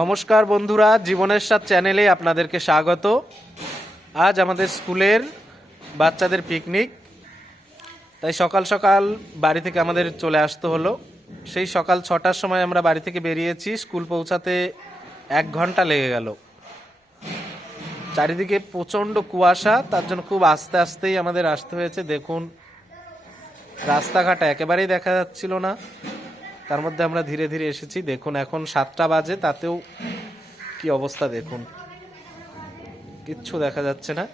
নমস্কার বন্ধুরা, জীবনের সাথে চ্যানেলে আপনাদেরকে স্বাগত। আজ আমাদের স্কুলের বাচ্চাদের পিকনিক, তাই সকাল সকাল বাড়ি থেকে আমাদের চলে আসতে হলো। সেই সকাল 6টার সময় আমরা বাড়ি থেকে বেরিয়েছি, স্কুল পৌঁছাতে 1 ঘন্টা লেগে গেল। চারিদিকে প্রচণ্ড কুয়াশা, তার জন্য খুব আস্তে আস্তেই আমাদের আসতে হয়েছে। দেখুন, রাস্তাঘাট একেবারেই দেখা যাচ্ছিল না, তার মধ্যে আমরা ধীরে ধীরে এসেছি। দেখুন, এখন 7টা বাজে, তাতেও কি অবস্থা দেখুন, কিচ্ছু দেখা যাচ্ছে না।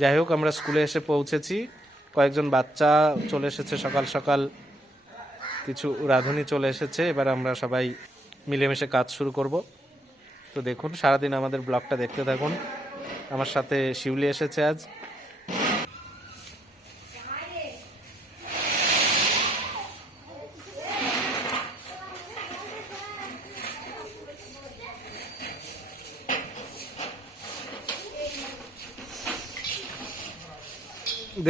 যাই হোক, আমরা স্কুলে এসে পৌঁছেছি। কয়েকজন বাচ্চা চলে এসেছে সকাল সকাল, কিছু রাঁধুনি চলে এসেছে। এবার আমরা সবাই মিলেমিশে কাজ শুরু করব। তো দেখুন, সারাদিন আমাদের ব্লগটা দেখতে থাকুন। আমার সাথে শিউলি এসেছে আজ।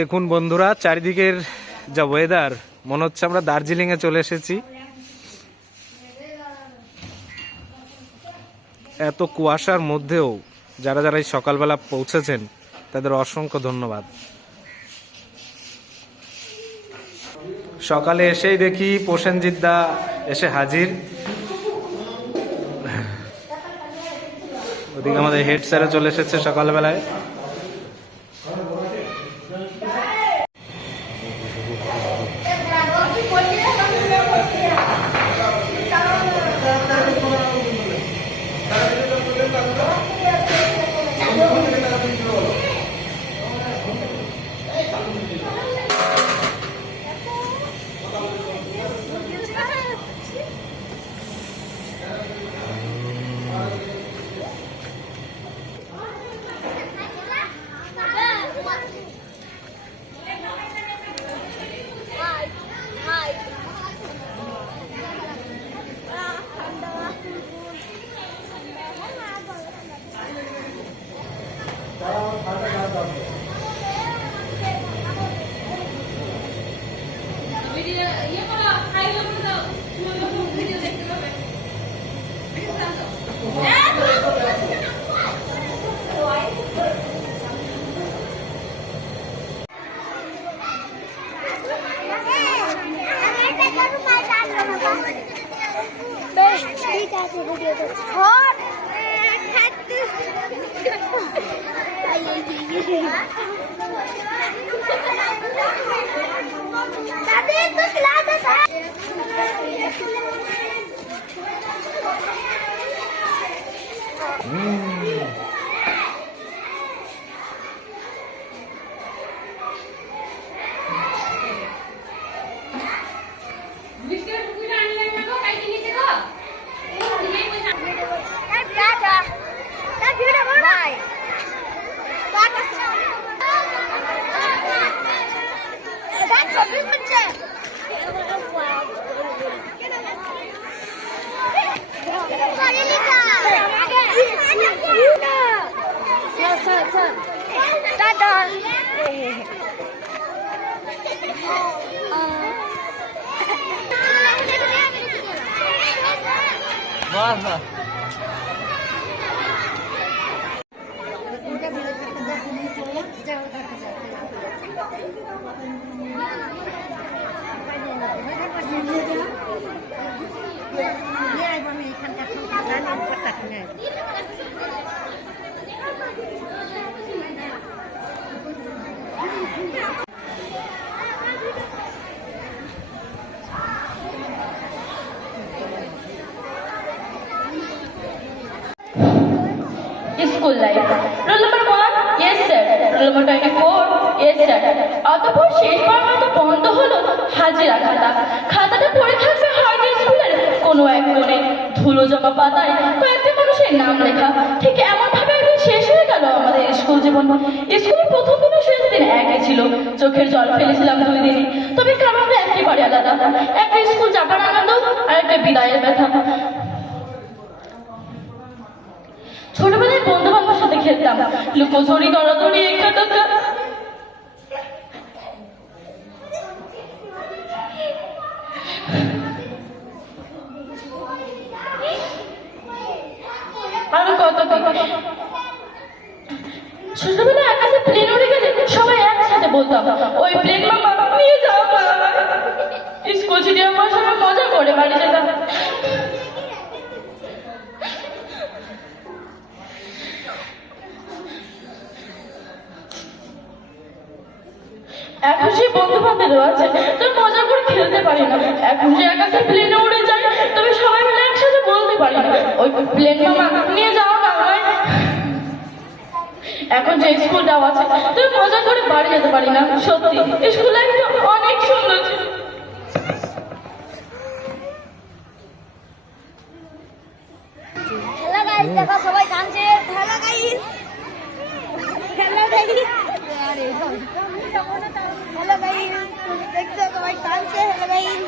দেখুন বন্ধুরা, চারিদিকের যা ওয়েদার, মনে হচ্ছে আমরা দার্জিলিংয়ে চলে এসেছি। এত কুয়াশার মধ্যেও যারা যারা এই সকালবেলা পৌঁছেছেন তাদের অসংখ্য ধন্যবাদ। সকালে এসেই দেখি প্রসেনজিৎ দা এসে হাজির। ওদিকে আমাদের হেড স্যারও চলে এসেছে সকালবেলায়। School life. Roll number 1, yes sir. Roll number 24, yes sir. অতঃপর শেষবার মতো বন্ধ হলো হাজিরা খাতা। খাতাটা পড়ে থাকবে হয়তো স্কুলের কোনো এক কোণে। ধুলো জমা পাতায় কয়েকটা মানুষের নাম লেখা। ঠিক এমন ভাবে একদিন শেষ হয়ে গেল আমাদের স্কুল জীবন। স্কুলের প্রথম দিন শেষ দিন একই ছিল। চোখের জল ফেলেছিলাম 2 দিনই, তবে কারণটা একেবারে আলাদা। একটা স্কুল যাবার আনন্দ আর একটা বিদায়ের ব্যথা। ছোটবেলায় বন্ধু বান্ধবের সাথে খেলতাম লুকোচুরি, দৌড়াদৌড়ি, একা টাকা। ছোটবেলায় আকাশে প্লেন উড়ে গেলে সবাই একসাথে বলতাম, ওই প্লেন মামা নিয়ে যাও মা। স্কুল ছুটি হওয়ার সময় মজা করে বাড়ি যেতাম। এখন সেই বন্ধু বান্ধব আছে, তোর মজা করে খেলতে পারি না। এখন যে আকাশে প্লেনে উড়ে যায়, তবে সবাই মিলে একসাথে বলতে পারি না, ওই প্লেন মামা নিয়ে যাও না আমায়। এখন যে স্কুলটাও আছে, তুই মজা করে বাড়ি যেতে পারি না। সত্যি স্কুল লাইফটা অনেক সুন্দর ছিল। হ্যালো গাইস, দেখো সবাই কাঁদছে। Hello guys, hello guys, hello guys, দেখছো সবাই কাঁদছে। হ্যালো গাইস,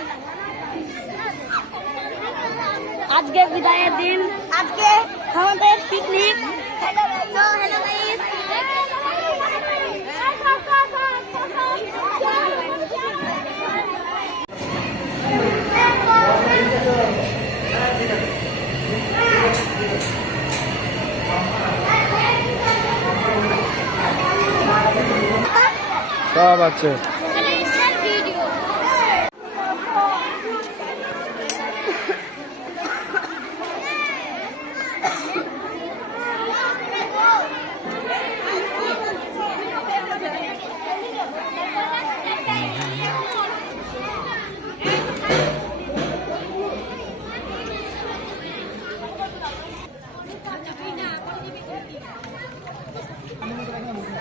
আজকে বিদায়ের দিন, আজকে আমাদের পিকনিক। হ্যালো গাইস, সব আছে।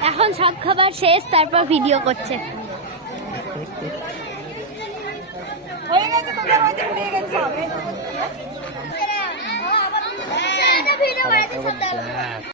এখন সব খাবার শেষ, তারপর ভিডিও করছে। হয়ে গেছে, তোদের হয়তো হয়ে গেছে হবে। ভিডিও বানাতে